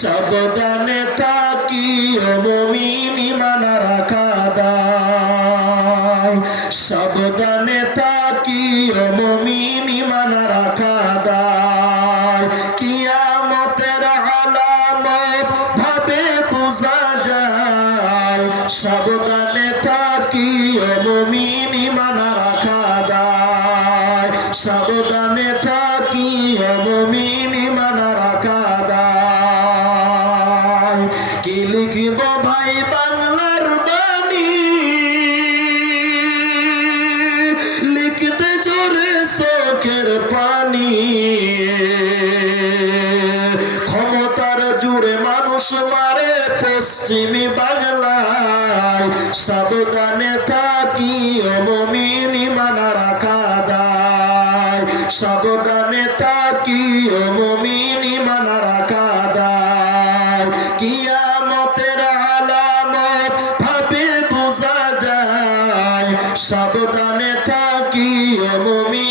সাবধানে তাকি অমমিনি মানা রাখা দায় সাবধানে তাকি অমমিনি মানা রাখা দায় কিয়ামতের আলামত ভাবে বোঝা যায়। সাবধানে তাকি অমমিনি মানা রাখা দায় সাবধানে থাকি অমমিনি মানা কি লিখিব ভাই বাংলার বাণী? লিখতে জোরে চোখের পানি। ক্ষমতার জুড়ে মানুষ মারে পশ্চিমী বাংলায়। সাবধানে থাকি অমমিনি মানা রাখা দায়। সাবধানে থাকি অমমিনি মানা রাখা দায়। কিয়ামতের সাবধানে থাকি মানা দায়